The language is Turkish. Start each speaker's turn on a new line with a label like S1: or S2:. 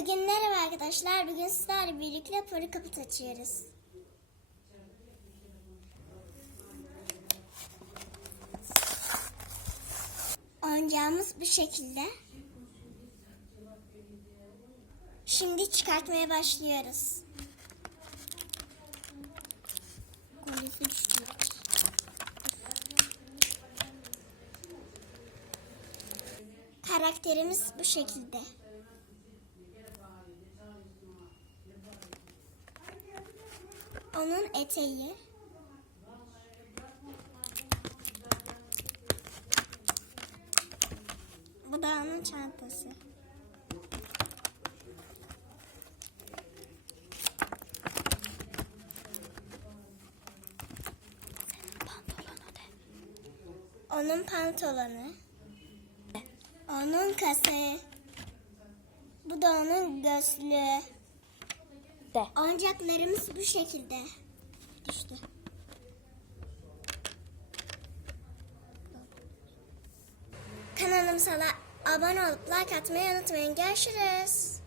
S1: Bugün merhaba arkadaşlar. Bugün sizlerle birlikte para kaput açıyoruz. Oyuncağımız bu şekilde. Şimdi çıkartmaya başlıyoruz. Karakterimiz bu şekilde. Onun eteği. Bu da onun çantası. Onun pantolonu. Onun kası. Bu da onun gözlüğü.
S2: De.
S1: Oyuncaklarımız bu şekilde. İşte. Kanalımıza abone olup like atmayı unutmayın. Görüşürüz.